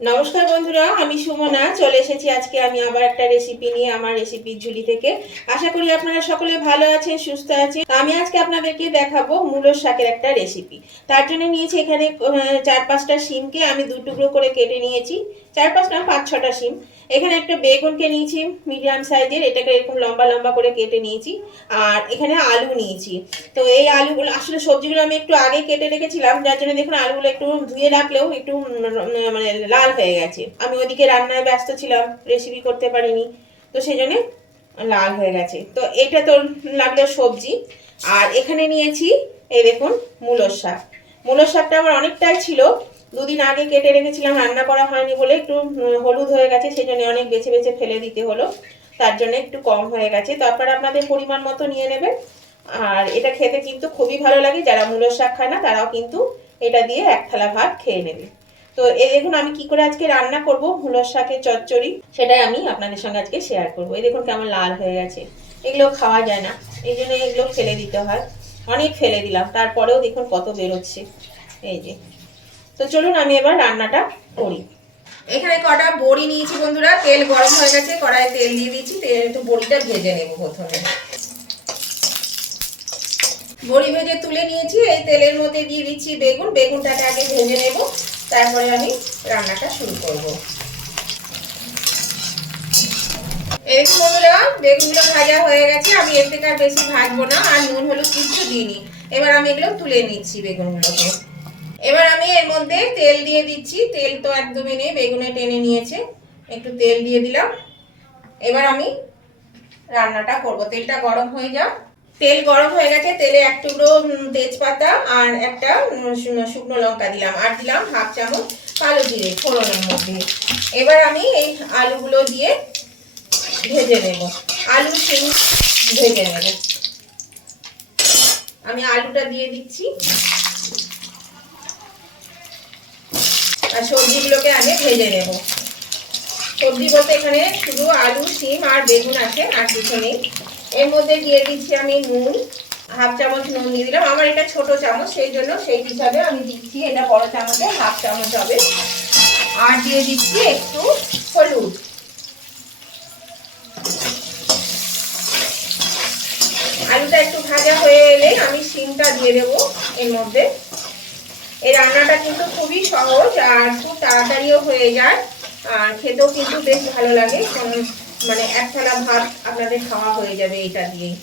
নমস্কার বন্ধুরা, আমি সুমনা চলে এসেছি আজকে আমি আবার একটা রেসিপি নিয়ে আমার রেসিপির ঝুলি থেকে। আশা করি আপনারা সকলে ভালো আছেন, সুস্থ আছেন। আমি আজকে আপনাদেরকে দেখাবো মূলোর শাকের একটা রেসিপি। তার জন্য নিয়েছি এখানে 4-5টা শিমকে আমি দু টুকরো করে কেটে নিয়েছি। 4-5 না 5-6টা শিম। এখানে একটা বেগুনকে নিয়েছি মিডিয়াম সাইজের, এটাকে এরকম লম্বা লম্বা করে কেটে নিয়েছি। আর এখানে আলু নিয়েছি। তো এই আলুগুলো আসলে সবজিগুলো আমি একটু আগে কেটে রেখেছিলাম, যার জন্য দেখুন আলুগুলো একটু ধুয়ে রাখলেও একটু মানে লাল হয়ে গেছে। আমি ওইদিকে রান্নায় ব্যস্ত ছিলাম, রেসিপি করতে পারিনি, তো সেই জন্য লাল হয়ে গেছে। তো এটা তো লাগলো সবজি। আর এখানে নিয়েছি এই দেখুন মূলোর শাক। মূলোর শাকটা আমার অনেকটাই ছিল, দুদিন আগে কেটে রেখেছিলাম, রান্না করা হয়নি বলে একটু হলুদ হয়ে গেছে, সেই জন্য অনেক বেছে বেছে ফেলে দিতে হলো। তার জন্য একটু কম হয়ে গেছে, তো আপনারা আপনাদের পরিমাণ মতো নিয়ে নেবেন। আর এটা খেতে কিন্তু খুবই ভালো লাগে, যারা মূলোর শাক খায় না তারাও কিন্তু এটা দিয়ে এক থালা ভাত খেয়ে নেবে। তো এই দেখুন আমি কি করে আজকে রান্না করব মূলোর শাকের চচ্চড়ি, সেটাই আমি আপনাদের সঙ্গে আজকে শেয়ার করব। এই দেখুন কেমন লাল হয়ে গেছে, এগুলো খাওয়া যায় না, এই জন্য এগুলো ফেলে দিতে হয়। অনেক ফেলে দিলাম, তারপরেও দেখুন কত বেরোচ্ছে, এই যে। তো চলুন আমি এবার রান্নাটা করি। এখানে কটা বড়ি নিয়েছি বন্ধুরা, তেল গরম হয়ে গেছে, কড়াইয়ে তেল দিয়ে দিচ্ছি, তেল একটু বড়িটা ভেজে নেব প্রথমে। বড়ি ভেজে তুলে নিয়েছি, এই তেলের মধ্যে দিয়ে দিচ্ছি বেগুন, বেগুনটাকে আগে ভেজে নেব, তারপরে আমি রান্নাটা শুরু করব। এই বন্ধুরা বেগুনগুলো ভাজা হয়ে গেছে, আমি এর থেকে আর বেশি ভাজবো না, আর নুন হলুদ কিছু দিইনি। এবার আমি এগুলো তুলে নিচ্ছি বেগুনগুলোকে। এবার আমি এর মধ্যে তেল দিয়ে দিচ্ছি, তেল তো একদমই নেই, বেগুনে টেনে নিয়েছে, একটু তেল দিয়ে দিলাম। এবার আমি রান্নাটা করব, তেলটা গরম হয়ে যাক। তেল গরম হয়ে গেছে, তেলে এক টুকরো তেজপাতা আর একটা শুকনো লঙ্কা দিলাম, আর দিলাম হাফ চামচ কালো জিরে ফোড়নের মধ্যে। এবার আমি এই আলুগুলো দিয়ে ভেজে নেব, আলু শিম ভেজে নেব। আমি আলুটা দিয়ে দিচ্ছি, আর সবজিগুলোকে আগে ভেজে নেব। সবজি বলতে এখানে শুধু আলু শিম আর বেগুন আছে, আর কিছু নেই। এর মধ্যে দিয়ে দিচ্ছি আমি নুন, হাফ চামচ নুন দিয়ে দিলাম, আমার এটা ছোট চামচ সেই জন্য সেই হিসাবে আমি দিচ্ছি, এটা বড় চামচে হাফ চামচ হবে। আর দিয়ে দিচ্ছি একটু হলুদ। আলুটা একটু ভাজা হয়ে এলে আমি শিমটা দিয়ে দেবো এর মধ্যে। এই রান্নাটা কিন্তু খুবই সহজ আর খুব তাড়াতাড়িও হয়ে যায়, আর খেতেও কিন্তু বেশ ভালো লাগে, মানে এক থালা ভাত আপনাদের খাওয়া হয়ে যাবে এটা দিয়েই।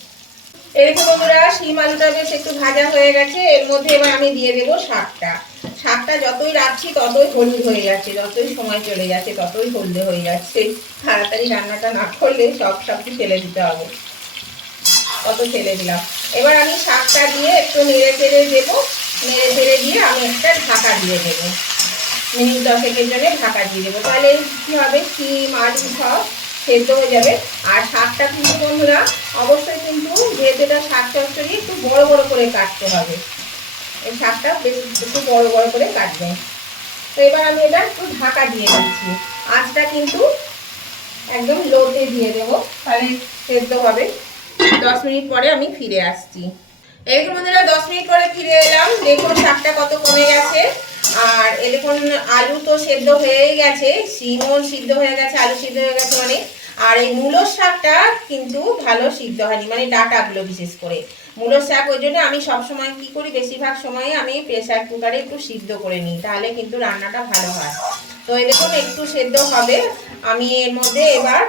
এরকম বন্ধুরা শিম আলুটা বেশ একটু ভাজা হয়ে গেছে, এর মধ্যে এবার আমি দিয়ে দেবো শাকটা। শাকটা যতই রাখছি ততই হলুদ হয়ে যাচ্ছে, যতই সময় চলে যাচ্ছে ততই হলদে হয়ে যাচ্ছে। তাড়াতাড়ি রান্নাটা না করলে সব সবজি ফেলে দিতে হবে, অত ফেলে দিলাম। এবার আমি শাকটা দিয়ে একটু নেড়ে চেড়ে দেবো, নেড়ে চেড়ে দিয়ে আমি একটা ঢাকা দিয়ে দেবো, মিনিট 10-এর জন্য ঢাকা দিয়ে দেবো। তাহলে কি হবে, শিম আলু সব সেদ্ধ হয়ে যাবে। আর শাকটা কিন্তু বন্ধুরা অবশ্যই কিন্তু যেহেতু এটা শাক চচ্চড়ি একটু বড় বড় করে কাটতে হবে, এই শাকটা বেশ একটু বড় বড় করে কাটবেন। তো এবার আমি এটা একটু ঢাকা দিয়ে দিচ্ছি, আঁচটা কিন্তু একদম লোতে দিয়ে দেবো, তাহলে সেদ্ধ হবে। 10 মিনিট পরে আমি ফিরে আসছি। এরকম বন্ধুরা 10 মিনিট পরে ফিরে এলাম, দেখুন শাকটা কত কমে গেছে। আর এ দেখুন আলু তো সেদ্ধ হয়েই গেছে, শিমও সিদ্ধ হয়ে গেছে, আলু সিদ্ধ হয়ে গেছে অনেক। আর এই মূলোর শাকটা কিন্তু ভালো সিদ্ধ হয়নি, মানে ডাঁটাগুলো বিশেষ করে। মূলোর শাক ওই জন্য আমি সবসময় কি করি, বেশিরভাগ সময় আমি প্রেসার কুকারে একটু সিদ্ধ করে নিই, তাহলে কিন্তু রান্নাটা ভালো হয়। তো এই দেখুন একটু সেদ্ধ হবে, আমি এর মধ্যে এবার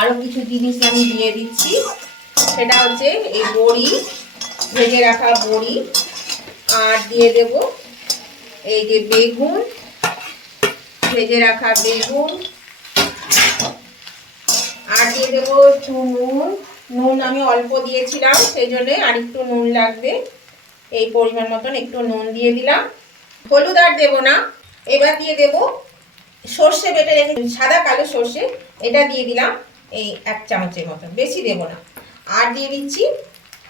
আরও কিছু জিনিস আমি দিয়ে দিচ্ছি। সেটা হচ্ছে এই বড়ি, ভেজে রাখা বড়ি, আর দিয়ে দেব এই যে বেগুন, ভেজে রাখা বেগুন, আর দিয়ে দেবো একটু নুন। নুন আমি অল্প দিয়েছিলাম সেই জন্যে আর একটু নুন লাগবে, এই পরিমাণ মতন একটু নুন দিয়ে দিলাম। হলুদ আর দেবো না। এবার দিয়ে দেব সর্ষে বেটে রেখে, সাদা কালো সর্ষে, এটা দিয়ে দিলাম এই 1 চামচের মতন, বেশি দেব না। আর দিয়ে দিচ্ছি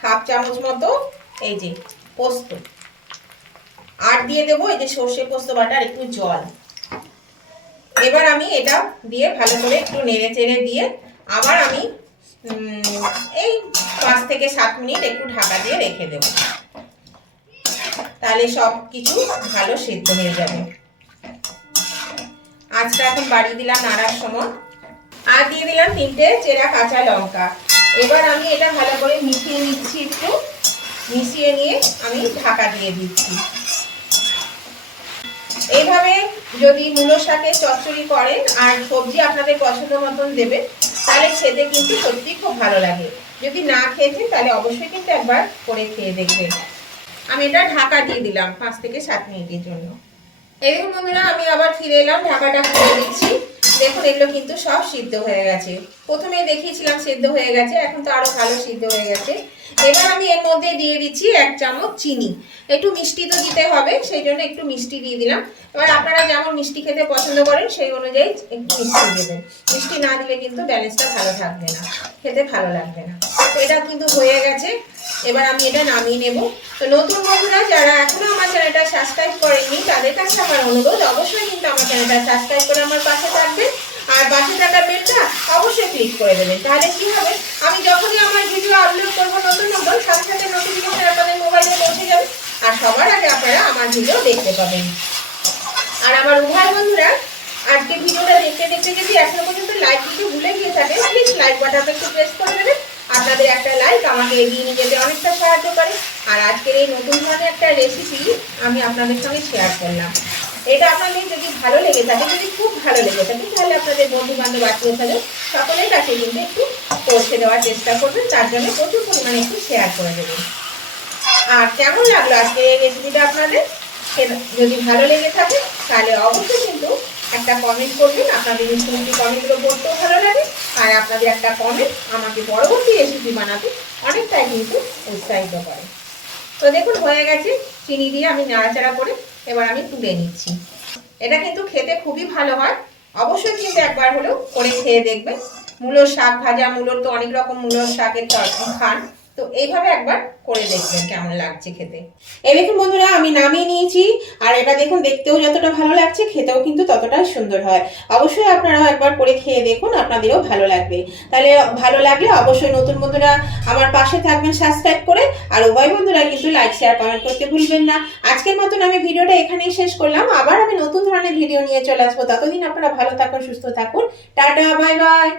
হাফ চামচ মতো এই যে পোস্ত, আর দিয়ে দেবো এই যে সর্ষে পোস্ত বাটার একটু জল। এবার আমি এটা দিয়ে ভালো করে একটু নেড়ে চেড়ে দিয়ে আবার আমি এই 5 থেকে 7 মিনিট একটু ঢাকা দিয়ে রেখে দেব, তাহলে সব কিছু ভালো সিদ্ধ হয়ে যাবে। আঁচটা এখন বাড়িয়ে দিলাম নাড়ার সময়। আর দিয়ে দিলাম 3টে চেরা কাঁচা লঙ্কা। এবার আমি এটা ভালো করে মিশিয়ে নিচ্ছি, একটু মিশিয়ে নিয়ে আমি ঢাকা দিয়ে দিচ্ছি। এইভাবে যদি মূলো শাকের চচ্চড়ি করেন আর সবজি আপনাদের পছন্দ মতন দেবেন, তাহলে খেতে কিন্তু সত্যি খুব ভালো লাগে। যদি না খেয়েছেন তাহলে অবশ্যই কিন্তু একবার করে খেয়ে দেখবেন। আমি এটা ঢাকা দিয়ে দিলাম 5 থেকে 7 মিনিটের জন্য। এই দেখুন বন্ধুরা, আমি আবার ফিরে এলাম, ঢাকাটা খুলে দিচ্ছি। দেখুন এগুলো কিন্তু সব সিদ্ধ হয়ে গেছে। প্রথমে দেখিয়েছিলাম সিদ্ধ হয়ে গেছে, এখন তো আরো ভালো সিদ্ধ হয়ে গেছে। এবার আমি এর মধ্যে দিয়ে দিচ্ছি 1 চামচ চিনি। একটু মিষ্টি তো দিতে হবে, সেই জন্য একটু মিষ্টি দিয়ে দিলাম। এবার আপনারা যেমন মিষ্টি খেতে পছন্দ করেন সেই অনুযায়ী একটু মিষ্টি দেবেন। মিষ্টি না দিলে কিন্তু ব্যালেন্সটা ভালো থাকবে না, খেতে ভালো লাগবে না। তো এটা কিন্তু হয়ে গেছে, এবার আমি এটা নামিয়ে নেব। তো নতুন বন্ধুরা যারা এখনো আমার চ্যানেলটা সাবস্ক্রাইব করেননি, তাদের কাছে আমার অনুরোধ, অবশ্যই কিন্তু আমার চ্যানেলটা সাবস্ক্রাইব করে আমার পাশে থাকবেন। আর পাশে থাকা বেলটা অবশ্যই ক্লিক করে দেবেন। তাহলে কি হবে, আমি যখনই আমার ভিডিও আপলোড করবো নতুন নতুন, সাথে সাথে নোটিফিকেশন আপনাদের মোবাইলে পৌঁছে যাবে, আর সবার আগে আপনারা আমার ভিডিও দেখতে পাবেন। আর আমার উভয় বন্ধুরা আজকে ভিডিওটা দেখতে দেখতে যদি এখনো পর্যন্ত লাইক দিতে ভুলে গিয়ে থাকেন, প্লিজ লাইক বাটনটা একটু প্রেস করে দেবেন। আপনাদের একটা লাইক আমাকে এগিয়ে নিয়ে যেতে অনেকটা সাহায্য করে। আর আজকের এই নতুন ধরনের একটা রেসিপি আমি আপনাদের সঙ্গে শেয়ার করলাম। এটা আপনাদের যদি ভালো লেগে থাকে, যদি খুব ভালো লেগে থাকে, তাহলে আপনাদের বন্ধু বান্ধব আত্মীয় স্বজন সকলের কাছে কিন্তু একটু পৌঁছে দেওয়ার চেষ্টা করবেন। তার জন্য প্রচুর পরিমাণে একটু শেয়ার করে দেবেন। আর কেমন লাগলো আজকে এই রেসিপিটা আপনাদের, যদি ভালো লেগে থাকে তাহলে অবশ্যই কিন্তু একটা কমেন্ট করবেন। আপনাদের মিষ্টি কমেন্টগুলো পড়তেও ভালো লাগে, আর আপনাদের একটা কমেন্ট আমাকে পরবর্তী রেসিপি বানাতে অনেকটাই কিন্তু উৎসাহিত করে। তো দেখুন হয়ে গেছে, চিনি দিয়ে আমি নাড়াচাড়া করে এবার আমি তুলে নিচ্ছি। এটা কিন্তু খেতে খুবই ভালো হয়, অবশ্যই কিন্তু একবার হলেও করে খেয়ে দেখবেন। মূলোর শাক ভাজা, মূলোর তো অনেক রকম মূলোর শাকের তরকারি খান, তো এইভাবে একবার করে দেখবেন কেমন লাগছে খেতে। এই দেখুন বন্ধুরা, আমি নামিয়ে নিয়েছি। আর এটা দেখুন দেখতেও যতটা ভালো লাগছে, খেতেও কিন্তু ততটাই সুন্দর হয়। অবশ্যই আপনারাও একবার করে খেয়ে দেখুন, আপনাদেরও ভালো লাগবে। তাহলে ভালো লাগলে অবশ্যই নতুন বন্ধুরা আমার পাশে থাকবেন সাবস্ক্রাইব করে। আর উভয় বন্ধুরা কিন্তু লাইক শেয়ার কমেন্ট করতে ভুলবেন না। আজকের মতন আমি ভিডিওটা এখানেই শেষ করলাম। আবার আমি নতুন ধরনের ভিডিও নিয়ে চলে আসবো। ততদিন আপনারা ভালো থাকুন, সুস্থ থাকুন। Tata, bye bye.